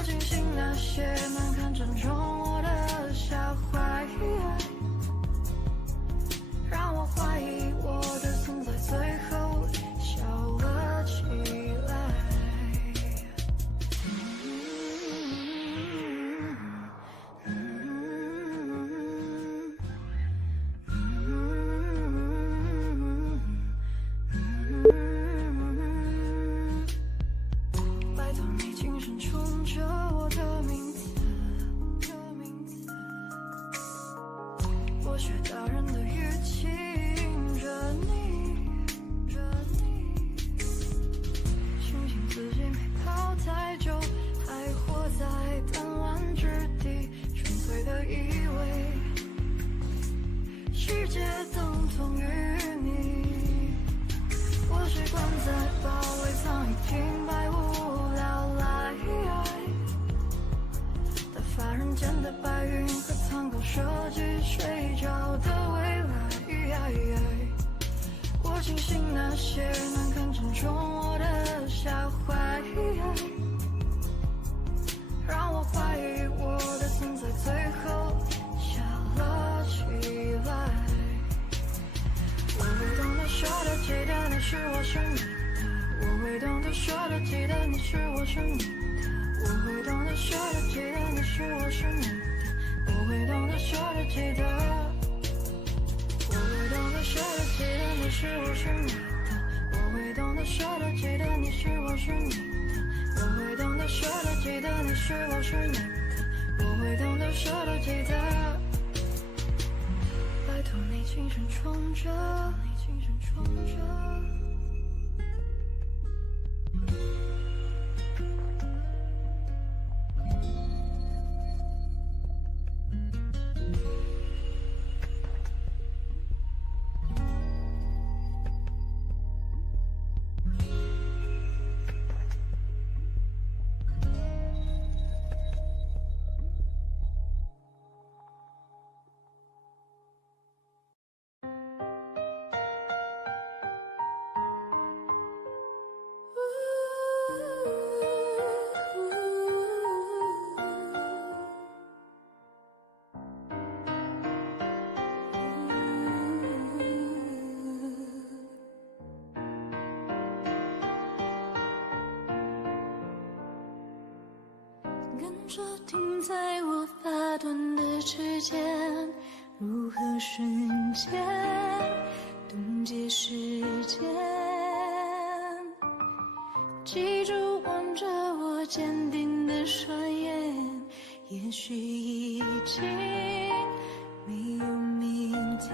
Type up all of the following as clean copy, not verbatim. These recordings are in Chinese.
我庆幸那些难堪正中我的下怀，让我怀疑我的存在最后笑了起来。拜托你轻声冲着我的名字，我学大人的语气迎着你，庆幸自己没跑太久，还活在弹丸之地，纯粹的以为世界等同于你。我习惯在包围藏一听百无聊赖，打发人间的白云和苍狗设计睡着的未来。我庆幸那些难堪正中我的下怀，让我怀疑我的存在最后笑了起来。我会懂得说的记得你是我是你的，我会懂得说的记得你是我是你的，我会懂得说的记得你是我是你的，我会懂得说的记得，我会懂得说的记得你是我是你的，我会懂得说的记得你是我是你的，我会懂得说的记得你是我是你的，我会懂得说的记得。拜托你轻声冲着，跟着停在我发端的指尖，如何瞬间冻结时间，记住望着我坚定的双眼，也许已经没有明天，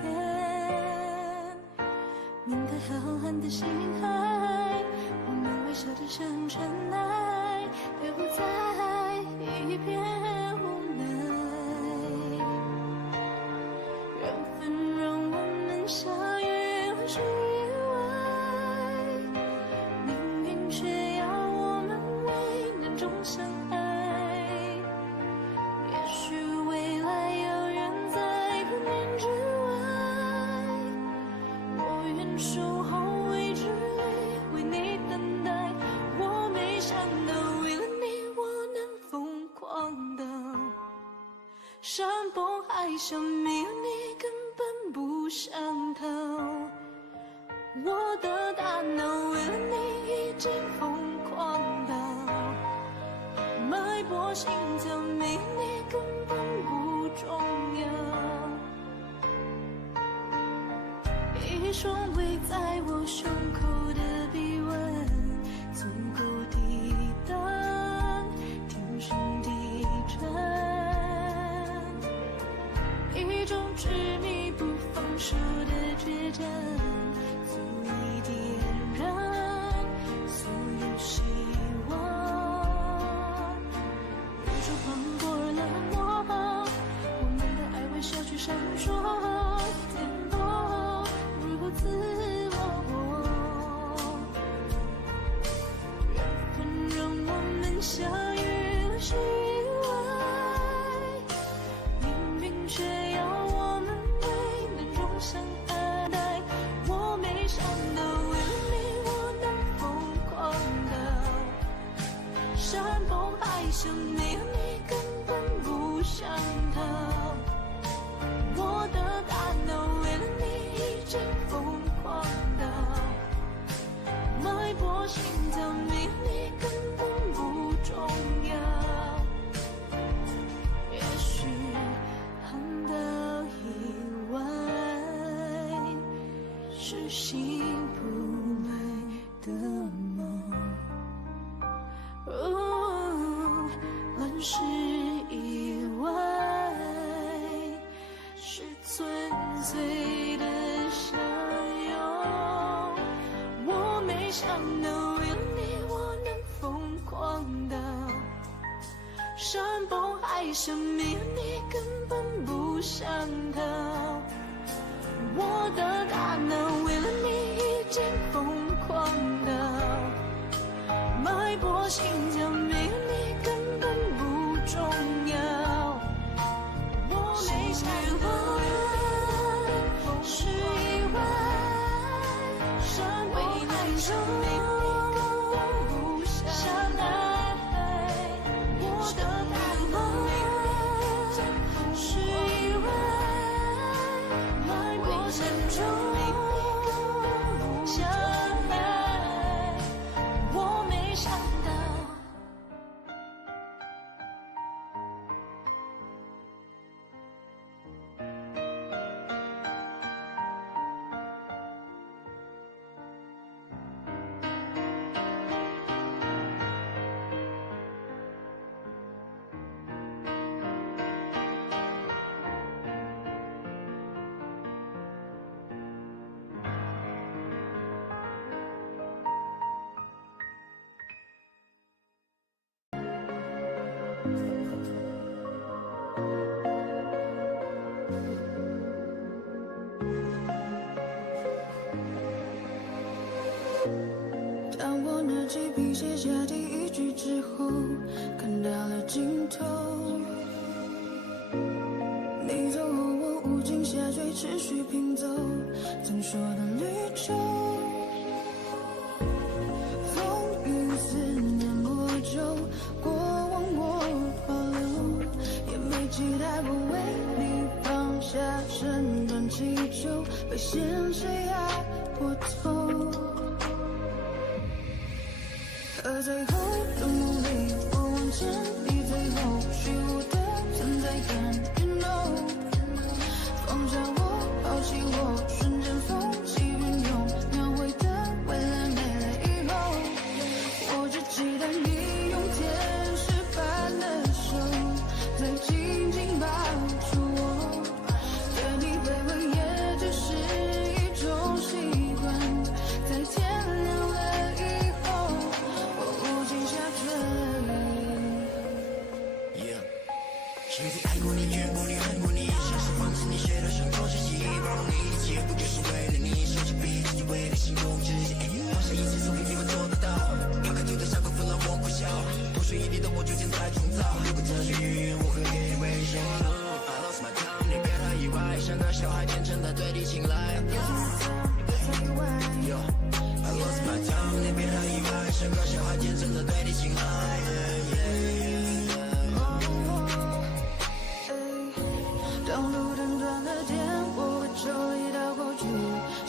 面对浩瀚的星海，我们微笑着向尘埃，别不再一片无奈，缘分让我们相遇了是意外，命运却要我们为难中相爱，也许未来遥远在光年之外，我愿守候未知里为你等待，我没想到为了你我能疯狂到山崩海啸，没有你根本不想逃，我的大脑为了你已经疯狂到脉搏心跳，没有你根本不重要，一双围在我胸口的臂弯足够抵挡天旋地转，一种执迷不放手的倔强，足以点燃所有希望。宇宙磅礴而冷漠，我们的爱微笑去闪烁，颠簸如何自我？缘分让我们相遇了是意外，命运却要我们为难中相爱，我没想到为了你我能疯狂到山崩海生没有你根本不想逃，我的大脑为了你已经疯狂到脉搏心跳，没有你根本不重要。也许很的意外是醒不来的梦，乱世意外是纯粹的相拥。我没想到为了你我能疯狂到山崩海啸，没有你根本不想逃，我的大脑为了你已经疯狂到脉搏心跳，没有你根本不重要。我没想到是意外，山崩海啸，没有你根本不想来，我的大脑是意外，脉搏心跳，没有你根本不想来，我没想到。当我拿起笔写下第一句之后，看到了尽头。你走后，我无尽下坠，持续拼凑曾说的旅程。风雨思念魔咒，过往我保留，也没期待过为你放下身段祈求，被现实压过头。而最后的努力，我往前，你最后虚无的存在感 ，You know， 放下我，抛弃我，瞬间风起云涌，描绘的未来没了以后，我只期待你用天使般的手，再紧紧抱住我，对你卑微也只是一种习惯，在天亮了以后。谁最爱过你，越过你，恨过你，像是放肆你写的像作写记，包容你一切，不就是为了你，手起笔，自己为了心动之己，放下一切，说不定我做得到。抛开旧的伤口，风浪我苦笑，多水一滴的我究竟在创造。如果这是预言，我会给你微笑。I lost my time， 你别太意外，像个小孩天真的对你青睐。I lost my time， 你别太意外，像个小孩天真的对你青睐。当路灯断了电，我会抽离到过去，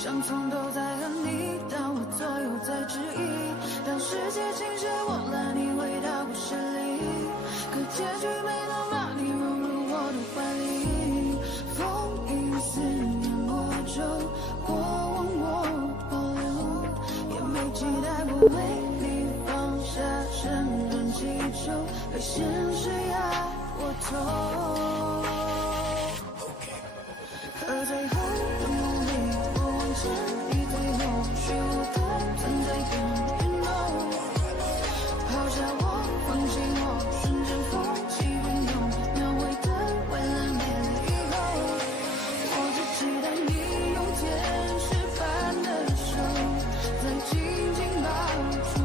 像从头再和你，当我左右在质疑，当世界倾斜，我拉你回到故事里，可结局没能把你融入我的怀里。风雨思念魔咒，过往我保留，也没期待过为你放下身段祈求，被现实压过头。而最后的努力，我往前，你最后虚无的存在感 ，You know， 抛下我，放弃我，瞬间风起云涌，描绘的未来没了以后，我只期待你用天使般的手，再紧紧抱住。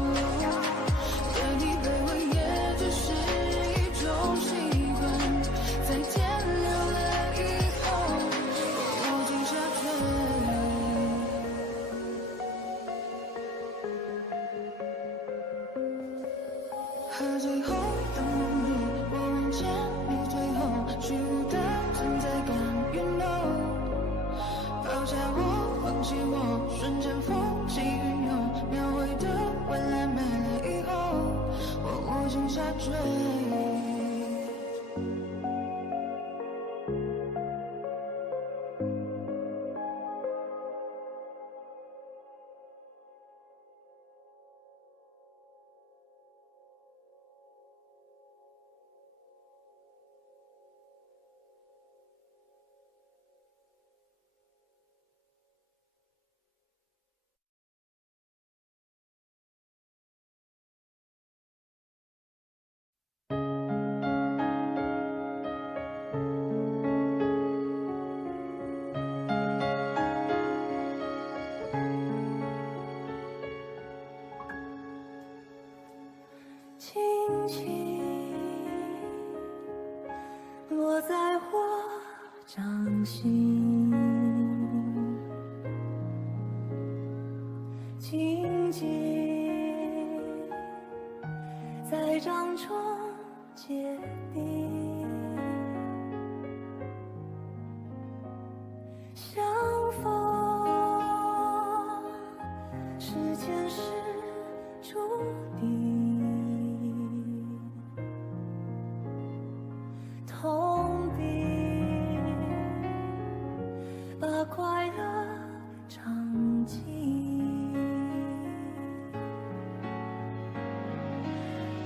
和最后的梦里，我闻见你最后虚无的存在感。You know， 抛下我，放弃我，瞬间风起云涌，描绘的未来没了以后，我无心下坠。轻轻落在我掌心，静静在掌中结冰，相逢是前世注定。痛并把快乐尝尽，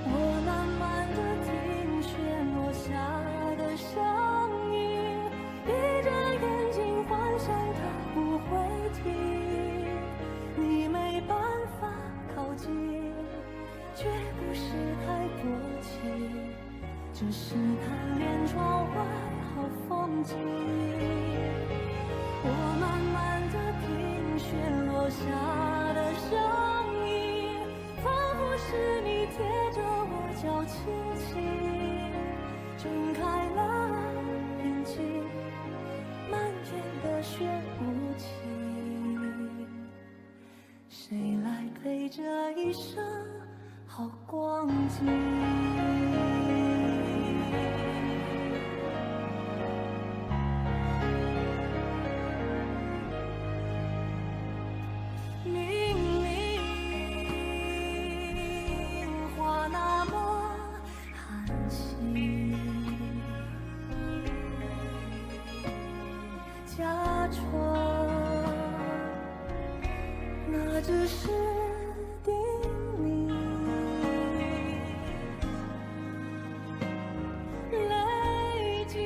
我慢慢地听旋落下的声音，闭着眼睛幻想它不会停，你没办法靠近，绝不是太多情，只是贪恋窗外好风景。我慢慢地听雪落下的声音，仿佛是你贴着我脚轻轻睁开了眼睛，漫天的雪无情，谁来陪这一生好光景？假装那只是叮咛，泪尽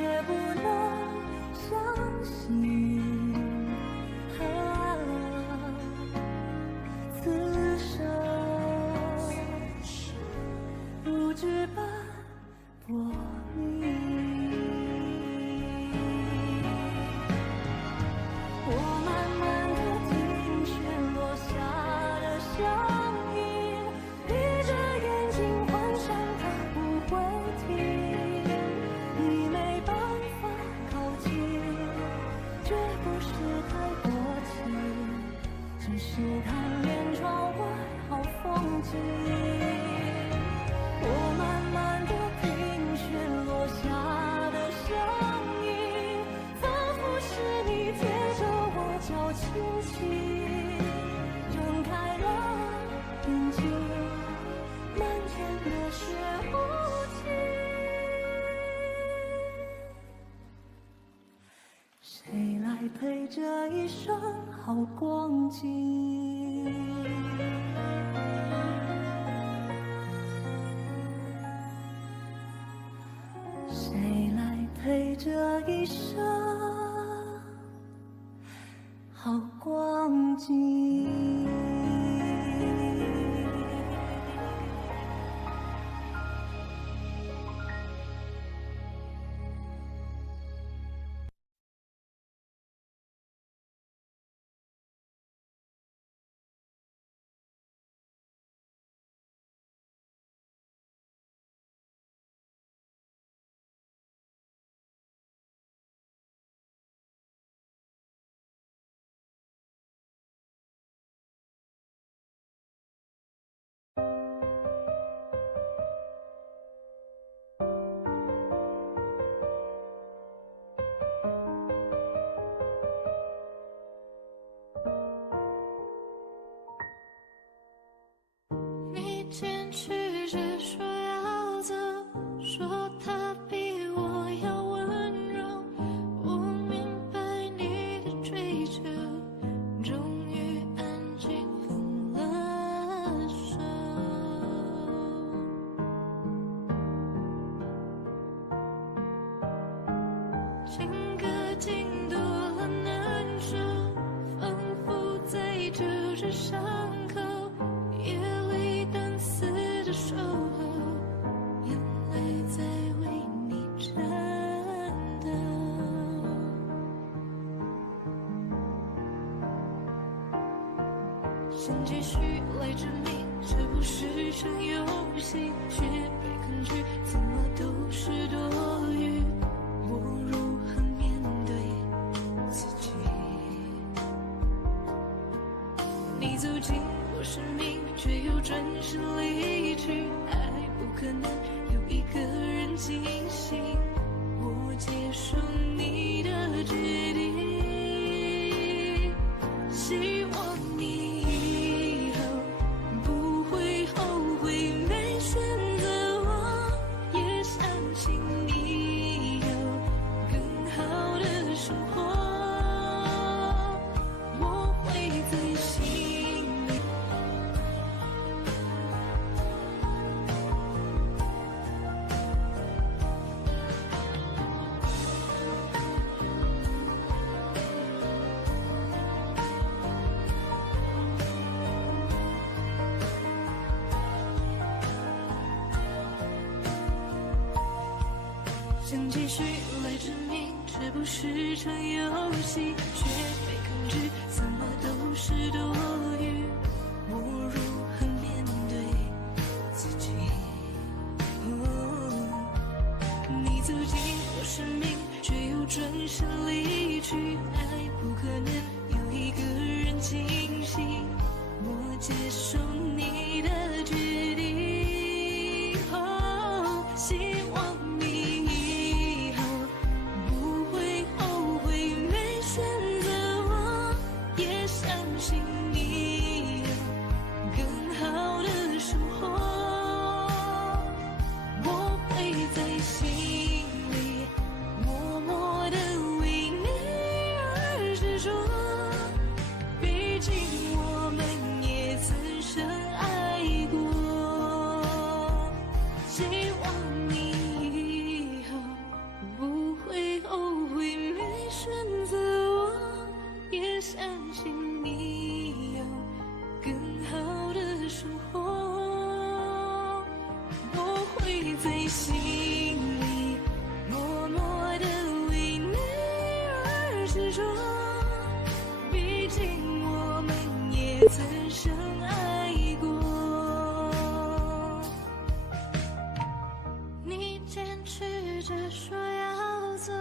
也不能相信，此生如纸般薄命。是贪恋窗外好风景，我慢慢地听雪落下的声音，仿佛是你贴着我脚轻轻睁开了眼睛，漫天的雪无情，谁来陪这一生好光景？谁来陪这一生好光景？坚持着说要走，说他比我要温柔。我明白你的追求，终于安静分了手。情歌进多了难受，仿佛在遮着伤口。夜里等死的守候，眼泪在为你颤抖。想继续来证明这不是场游戏，却被抗拒，怎么都是多余。我如何面对自己？你走进我生命，却又转身离去。爱不可能有一个人惊醒，我接受你的决定。希望你以后不会后悔没选择我，也相信你有更好的生活。我会在心里。想继续来证明这不是场游戏，却被抗拒，怎么都是多余。我如何面对自己？你走进我生命，却又转身离去。爱不可能有一个人惊醒，我接受你的决定。希望你以后不会后悔没选择我，也相信你有更好的生活。我会在心里默默地为你而执着，毕竟我们也曾深爱过。希望你以后不会后悔没选择我，也相信你有更好的生活。我会在心里默默地为你而执着，毕竟我们也曾深爱过。你坚持着说要走，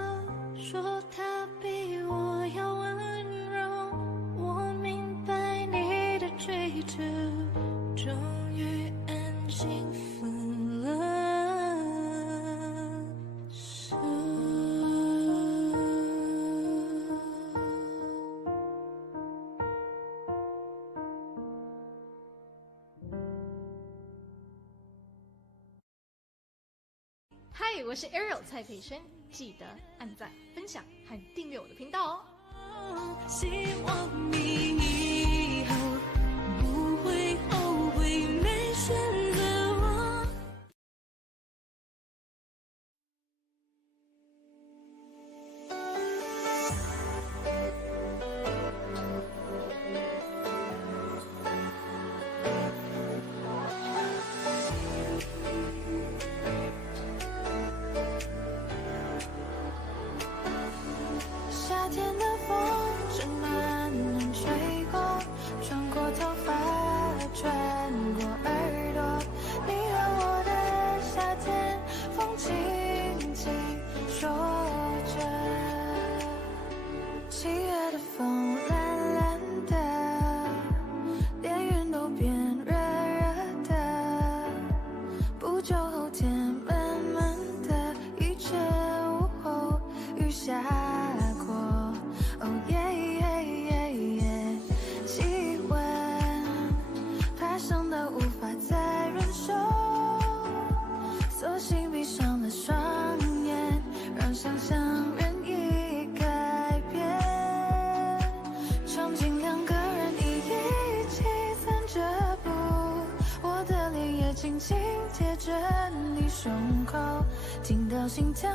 说他比我要温柔。我明白你的追求，终于安静分了手。嗨，我是 Ariel 蔡培生，记得按赞、分享和订阅我的频道哦。希望你以后不会后悔没选择我。夏天的风正慢慢吹听到心跳，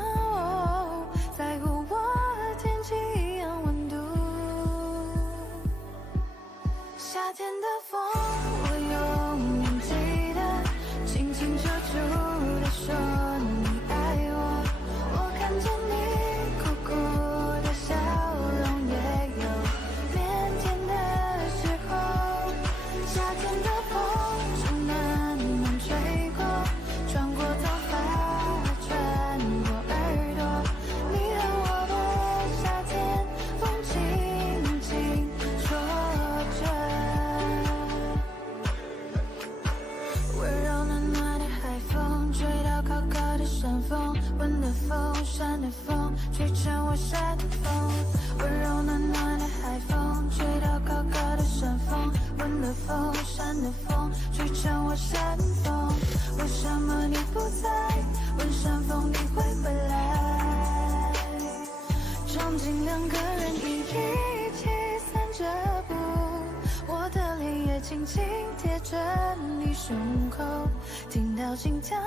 在乎我和天气一样温度。夏天的风，我永远记得，清清楚楚地说你爱我。我看见你苦苦的笑容，也有腼腆的时候。夏天的风是慢慢吹过，穿过头发，穿过耳朵。你和我的夏天，风轻轻说着。温柔暖暖的海风，吹到高高的山峰，温的风，山的风，吹成我山的风。温柔暖暖的海风，吹到高高的山峰，温的风，山的风，吹成我山风。为什么你不在？问山风你会回来？憧憬两个人一起散着步，我的脸也轻轻贴着你胸口，听到心跳，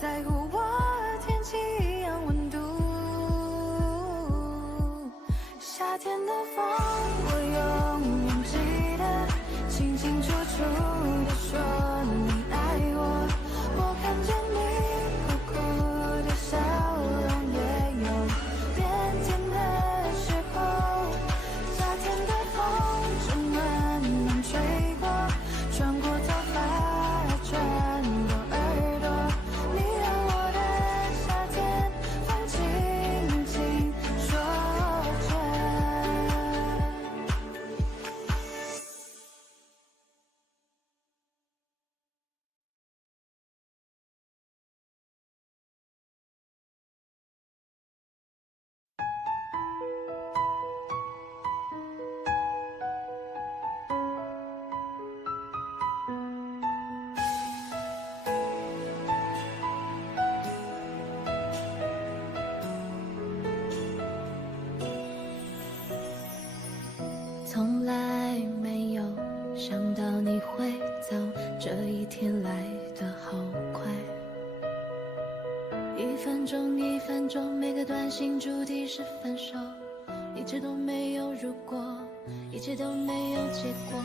在乎我和天气一样温度。夏天的风，我永远记得，清清楚楚地说你爱我。我看见你苦苦的笑容，也有腼腆的时候。夏天的风是慢慢吹过，穿过头发，穿过耳朵。你和我的夏天，风轻轻说着。从来没有想到你会走，这一天来得好快。一分钟一分钟，每个短信主题是分手，一直都没有如果，一切都没有结果。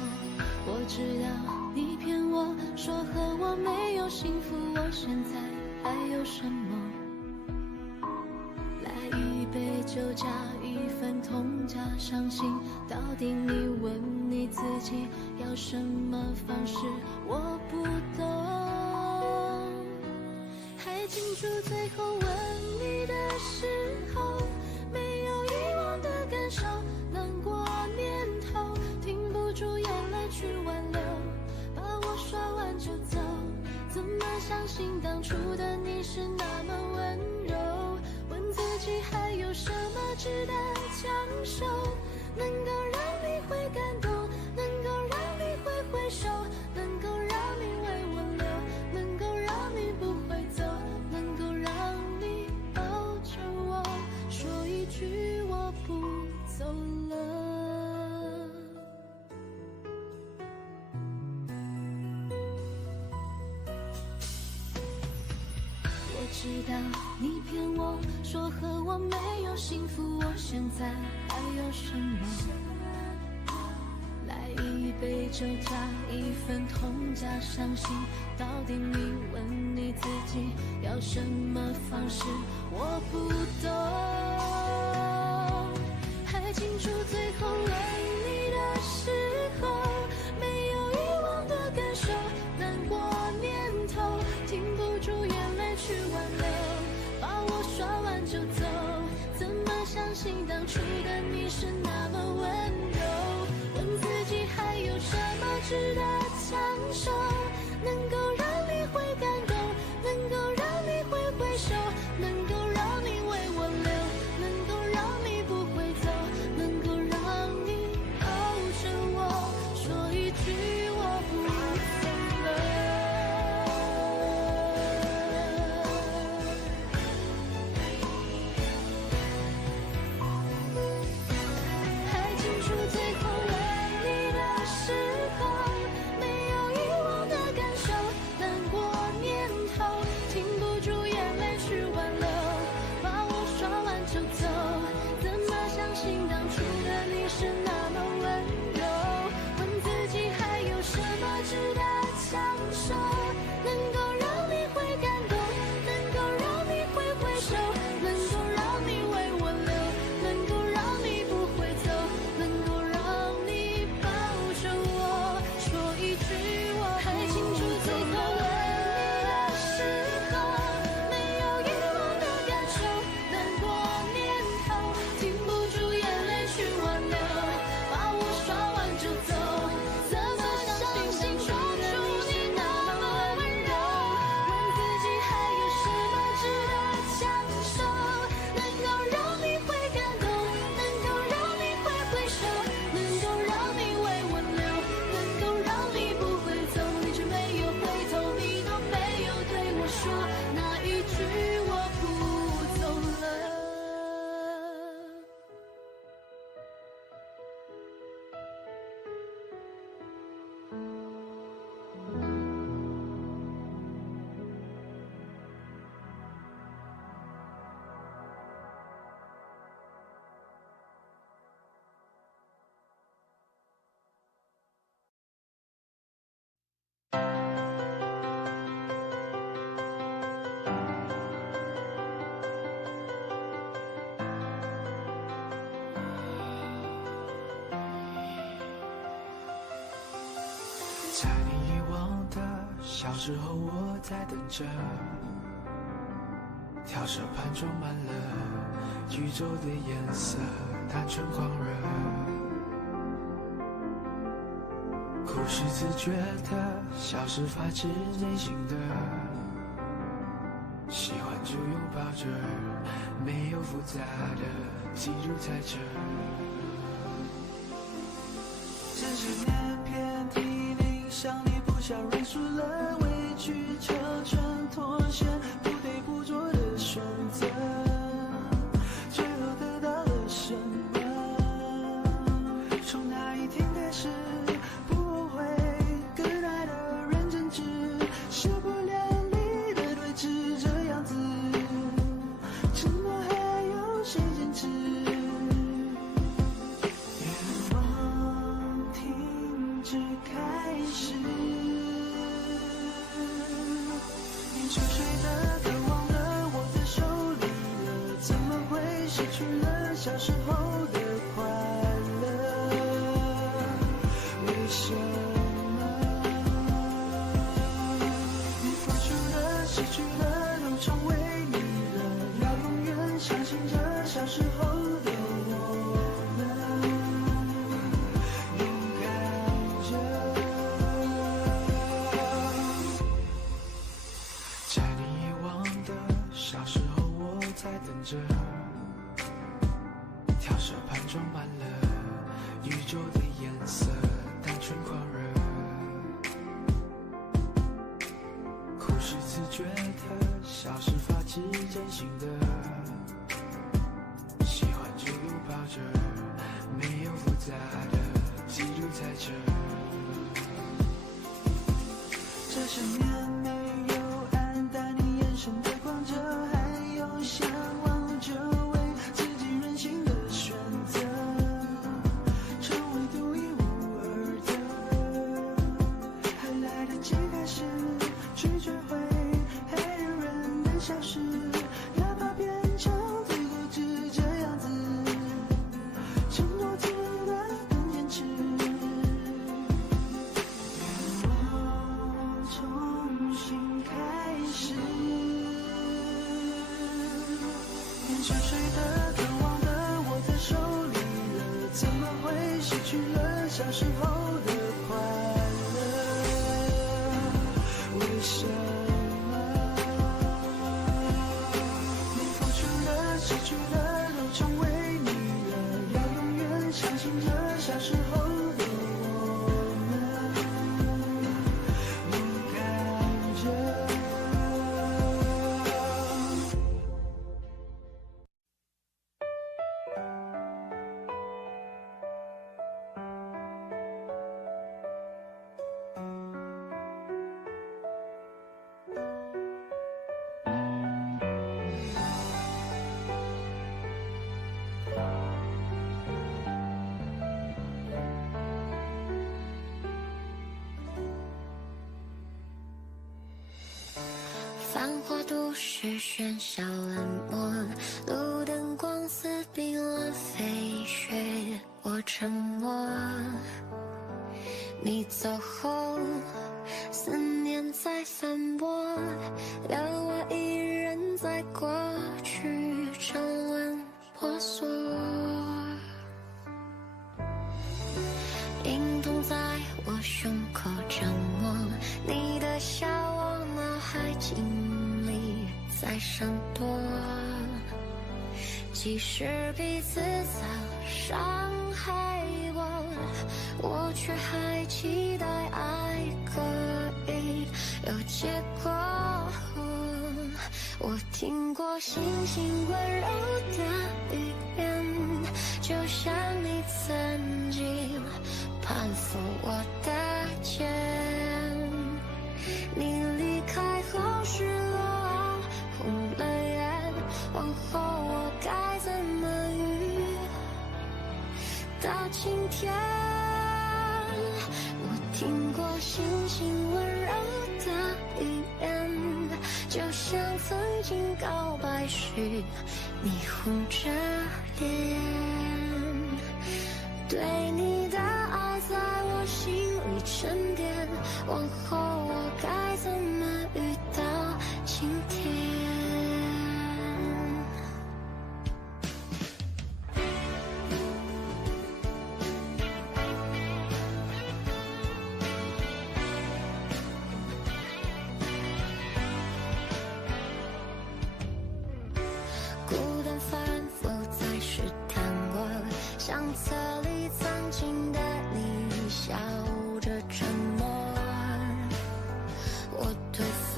我知道你骗我说和我没有幸福，我现在还有什么？来一杯酒加一份痛加伤心，到底你问你自己要什么方式？我不懂。还记住最后吻你的时候，没有遗忘的感受，难过念头，停不住眼泪去挽留，把我刷完就走。怎么相信当初的你是那么温柔？问自己还有什么值得强守，能够让你会感动，能够让你会回首，能够让你为我留，能够让你不会走，能够让你抱着我说一句我不走了。我知道你骗我说和我没有幸福，我现在还有什么？来一杯酒加一份痛加伤心，到底你问你自己要什么方式？我不懂。还清楚最后吻你的时候，没有遗忘的感受，难过念头，停不住眼泪去挽留，把我刷完就走。怎么相信当初的你是那么温柔？问自己还有什么值得强守，能够让你会感动，能够让你会回首，能够让你为我留，能够让你不会走，能够让你抱着我说一句我不走了。还清楚最后吻你的时候，没有遗忘在你遗忘的小时候，我在等着，跳蛇盘装满了宇宙的颜色，单纯狂热，哭是自觉的，笑是发自内心的，喜欢就拥抱着，没有复杂的记录在这。这些年遍体鳞伤，你不想认输了，委曲求全妥协，不得不做的选择，最后得到了什么？从那一天开始，不后悔，更爱的人真挚，势不两立的对峙，这样子，承诺还有谁坚持？愿望停止开始，你沉睡的渴望了我的手里了，怎么会失去了小时候的快乐？为什么你付出的失去的都成为你的？要永远相信着小时候的我们，勇敢着，在你遗忘的小时候，我在等着，跳蛇盘装满了宇宙的颜色，单纯狂热，哭是自觉的，笑是发自真心的，喜欢就拥抱着，没有复杂的记录在这。这些年没有暗淡你眼神的光泽，还有向往着为自己任性的选择，成为独一无二的，还来得及开始拒绝会还有人能消失，哪怕变成最固执这样子，承诺真的更坚持。愿望重新开始，连沉睡的渴望的我的手里了，怎么会失去了小时候的快乐？为什么你付出的失去的都成为你了？要永远相信着小时候的我们，勇敢着。繁华都市喧嚣冷漠，路灯光似冰冷飞雪，我沉默。你走后，思念在反驳，留我一人在过去沉沦婆娑。映痛在我胸口折磨，你的笑我脑海经历在闪躲，即使彼此曾伤害我却还期待爱可以有结果。我听过星星温柔的语言，就像你曾经攀附我的肩。你离开后失落红了眼，往后我该怎么遇到今天？我听过星星温柔的语言，就像曾经告白时你红着脸，对你的爱在我心里沉淀，往后我该怎么遇到今天？孤单反复在试探我，相册里曾经的你，笑着沉默。我颓废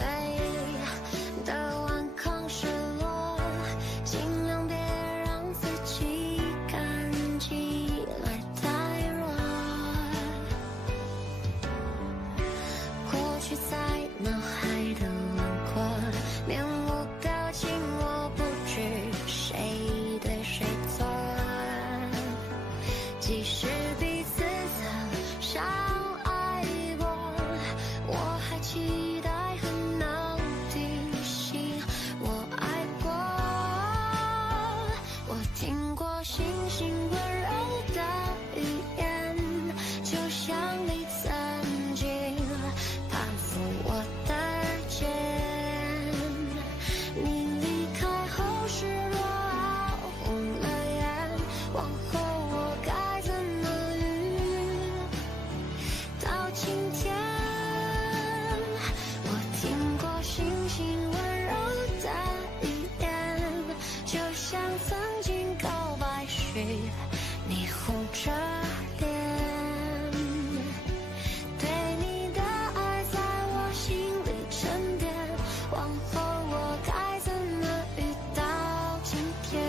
的顽抗失落，尽量别让自己感激来太弱。过去在脑海的轮廓，面无表情，我不知谁对谁错。即使彼此曾相爱过，我还期待很能提醒我爱过。我听过星星温柔的语言，就像你曾经攀附我的耳尖。你离开后失落红了眼，往后我该怎么遇到今天？我听过星星温柔的语言，就像曾经告白时你红着脸。对你的爱在我心里沉淀，往后我该怎么遇到今天？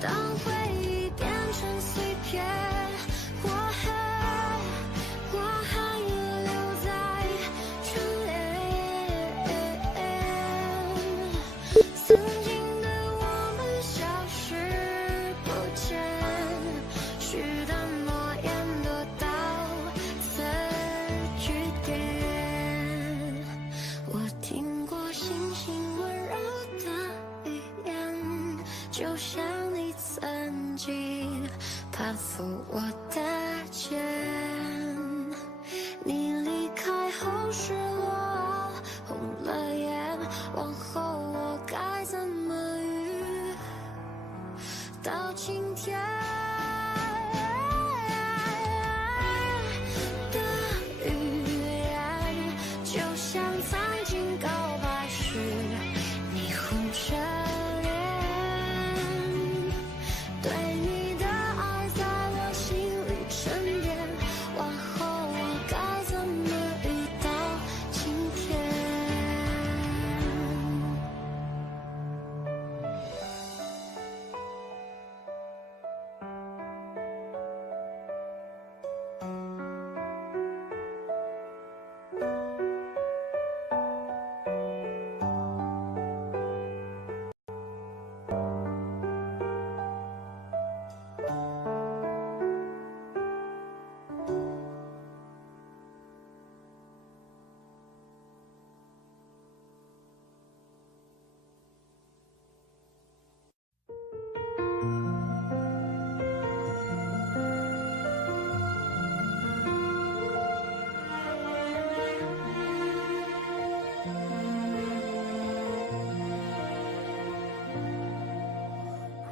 当回忆变成碎片，我还遗留在初恋。曾经的我们消失不见，许的诺言得到此句点。我听过星星温柔的语言，就像你曾经攀附我的肩。你离开后失落红了眼，往后我该怎么遇到今天？的语言就像曾经告白时你红着脸。对你的爱在我心里沉淀，往后我该怎么遇到今天？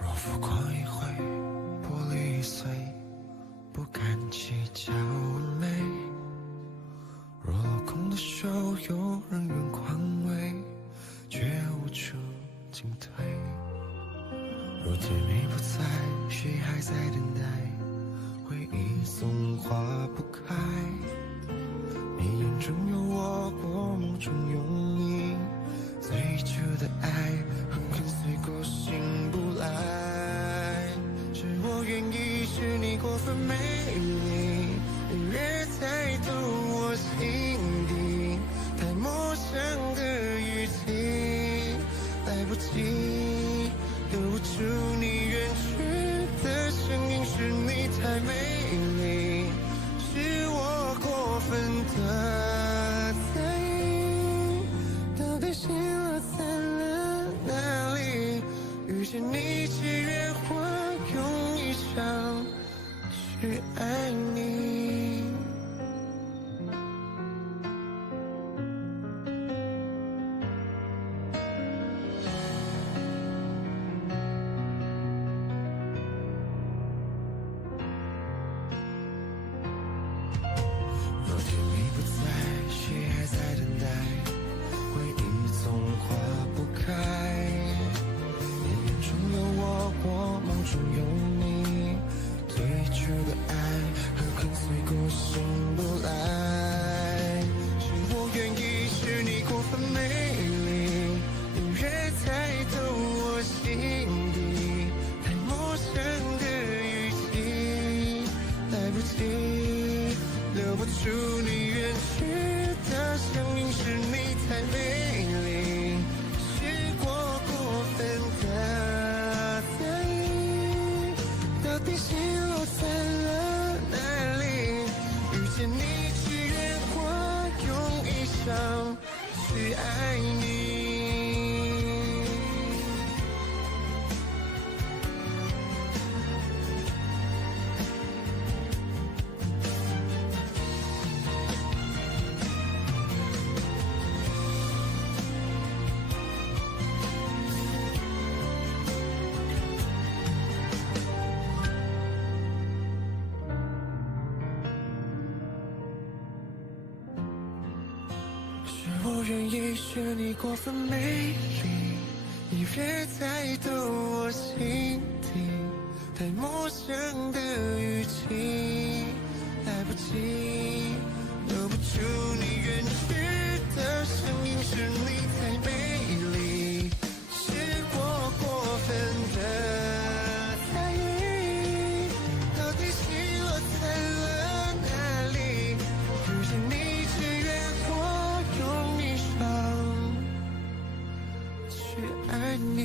若浮夸一回，玻璃碎，不敢计较完美。若落空的手，有人远宽慰，却无处进退。若最美不在，谁还在等待？回忆松花不开，你眼中有我，我梦中有你，最初的爱很跟随过醒不来。是我愿意，是你过分美丽，越猜透我心底太陌生的语气，来不及留不住你远去的声音，是你太美丽，是我过分的在意，到底心落在了哪里？遇见你，只愿我用一生去爱你。醒不来。是我愿意，是你过分美丽，音乐才懂我心底太陌生的语气，来不及留不住你远去的声音，是你太美丽，是我过分的在意，到底心落在了哪里？遇见你只愿我用一生去爱你。我愿意，是你过分美丽，你别再懂我心底太陌生的语气，来不及留不住你远去的声音，是你太美丽，是我过分的在意，到底心落在了哪里？遇见你只愿我用一生去爱你。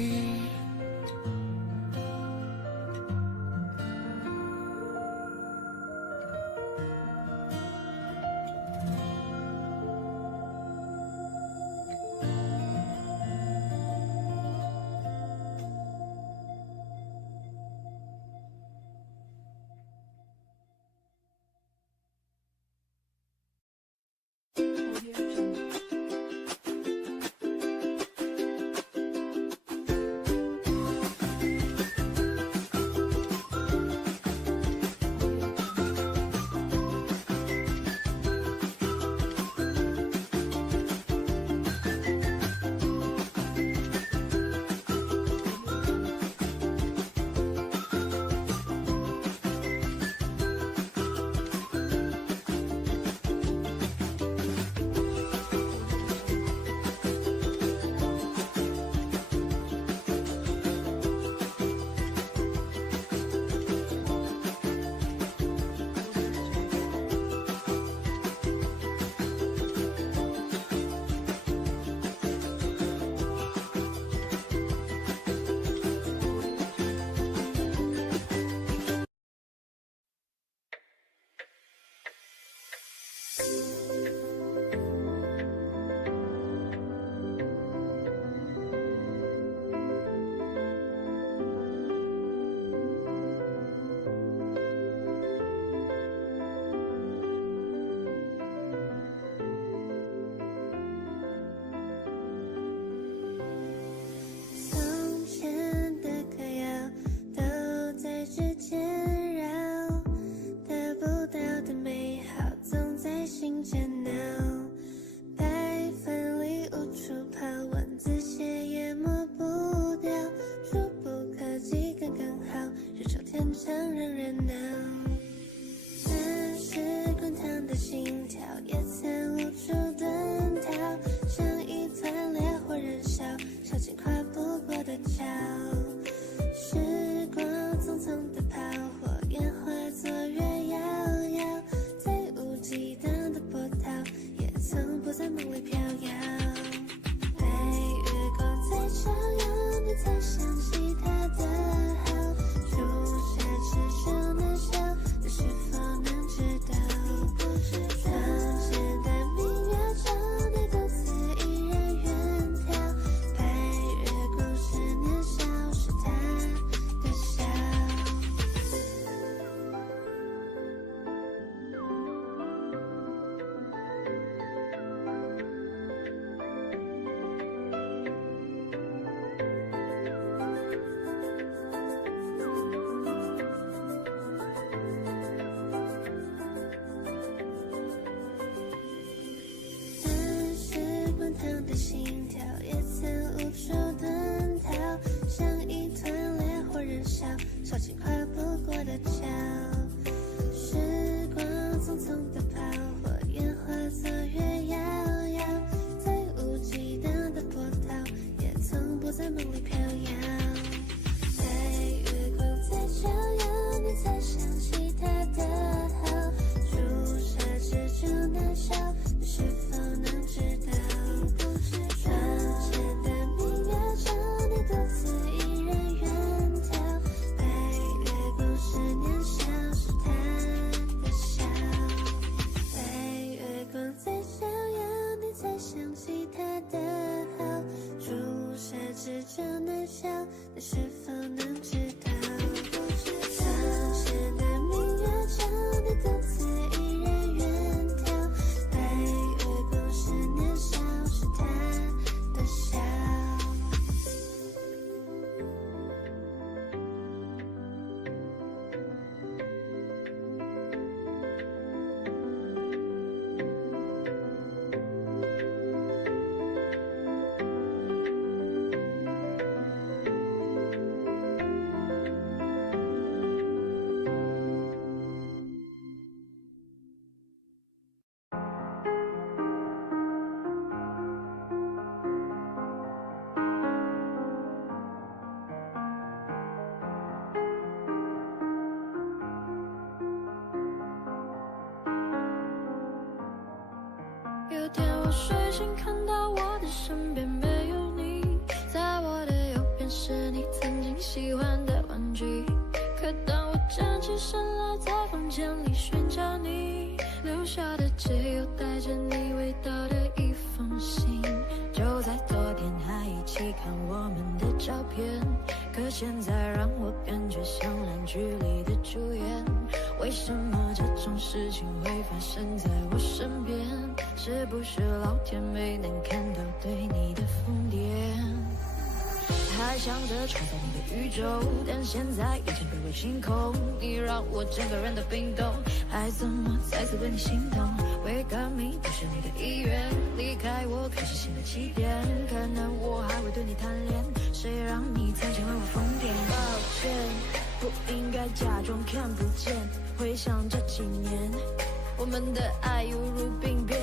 从前的歌谣都在指尖绕，得不到的美好总在心间挠。白饭里无处跑，文字写也抹不掉，触不可及刚刚好，日出天长让人恼。但是滚烫的心跳也曾无处遁逃，像一团烈火燃烧，烧尽跨不过的桥。时光匆匆的跑，火焰化作月遥遥，再无激荡的波涛，也曾不在梦里飘摇。白月光在照耀，你才想起他的好，树下吃就能笑，但是否能知道？窗前的明月照，你独自依然远眺。白月光是年少，是他的笑。但是滚烫的心跳也曾无处遁逃，像一团烈火燃烧，烧尽跨不过的桥。时光匆匆是否能知道？城市的明月照得独自一人远眺，白月不是年少，是他的笑。有天我睡醒，看到我的身边没有你，在我的右边是你曾经喜欢的玩具。可当我站起身来，在房间里寻找你，留下的只有带着你味道的一封信。就在昨天还一起看我们的照片，可现在让我感觉像烂剧里的主演。为什么这种事情会发生在我身边？是不是老天没能看到对你的疯癫？还想着创造你的宇宙，但现在已经被我清空。你让我整个人都冰冻，还怎么再次对你心动？ Wake up me 不是你的意愿，离开我开始新的起点。可能我还会对你贪恋，谁让你曾经为我疯癫？抱歉，不应该假装看不见。回想这几年，我们的爱犹如病变。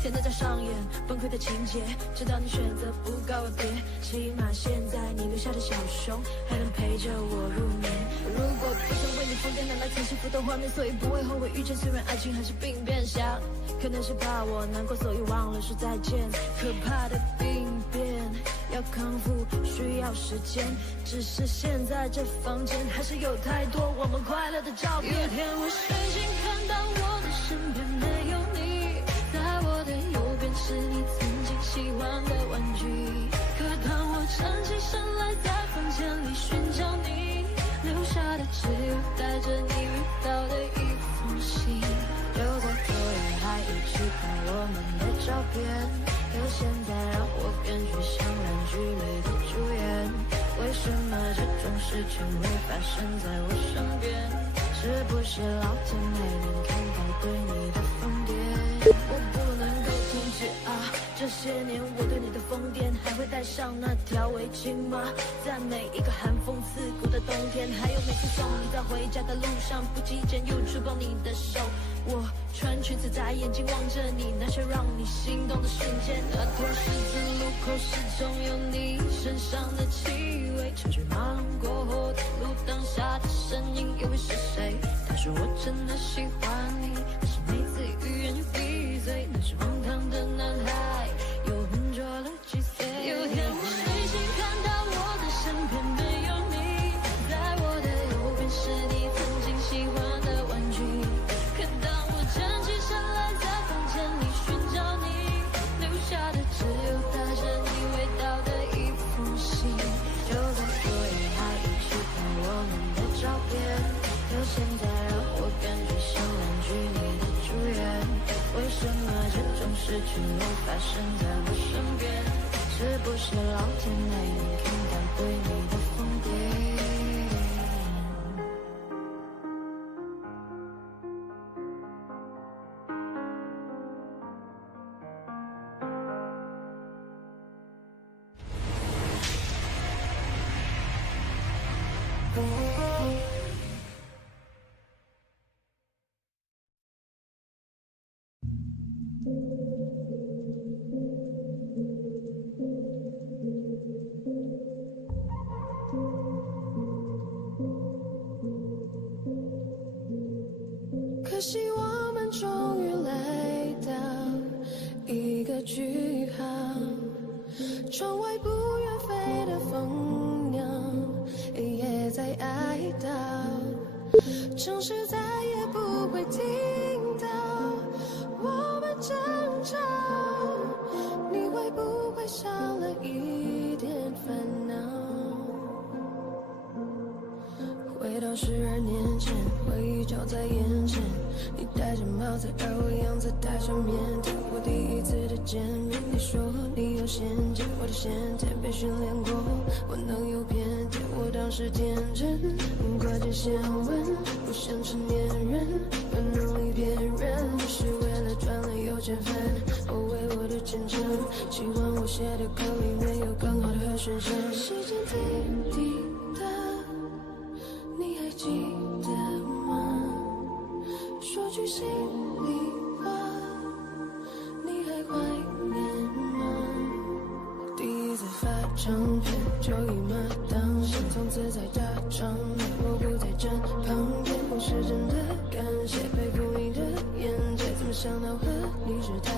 天天在上演崩溃的情节，直到你选择不告而别。起码现在你留下的小熊还能陪着我入眠。如果不想为你疯癫，拿来曾幸福的画面，所以不会后悔遇见。虽然爱情还是病变，想可能是怕我难过，所以忘了说再见。可怕的病变要康复需要时间，只是现在这房间还是有太多我们快乐的照片。有天我睡醒，看到我的身边没有你。 在我的右边是你曾经喜欢的玩具，可当我站起身来，在房间里寻找你，留下的只有带着你味道的一封信。就在昨夜还一起看我们的照片，可现在让我感觉像烂剧里的主演。为什么这种事情会发生在我身边？是不是老天没能看到对你的疯癫？ 我不能够停止啊！这些年我对你的疯癫，还会带上那条围巾吗？在每一个寒风刺骨的冬天，还有每次送你在回家的路上，不经意间又触碰你的手。我穿裙子在眼睛望着你，那些让你心动的瞬间。那条十字路口始终有你身上的气味，车水马龙过后的路，当下的身影又会是谁？他说我真的喜欢你，可是每次语言就闭嘴。那是荒唐的男孩，又浑浊了几岁。有天我睡醒，看到我的身边没有你，在我的右边是你曾经喜欢的玩具。可当我站起身来，在房间里寻找你，留下的只有带着你味道的一封信。就在昨夜还一起看我们的照片，可现在让我感觉像烂剧里的主演。为什么这种事情会发生在我身边？是不是老天没能看到对你的疯癫？ 可惜我们终于来到一个句号，窗外不远飞的蜂鸟也在哀悼，城市再也不会听到我们争吵，你会不会少了一点烦恼？ 12年前，回忆就在眼前。你戴着帽子，而我样子太像腼腆。我第一次的见面，你说你有先见，我的先天被训练过，我能有偏见。我当时天真，快点先问，不想成年人，要努力别人，不是为了赚了有钱分。我为我的真诚，希望我写的歌里面有更好的和弦声。时间滴滴答，你还记得吗？说句心里话，你还怀念吗？第一次发唱片就一马当先，从此在大场面我不在站旁边。我是真的感谢佩服你的眼界，怎么想到和你是太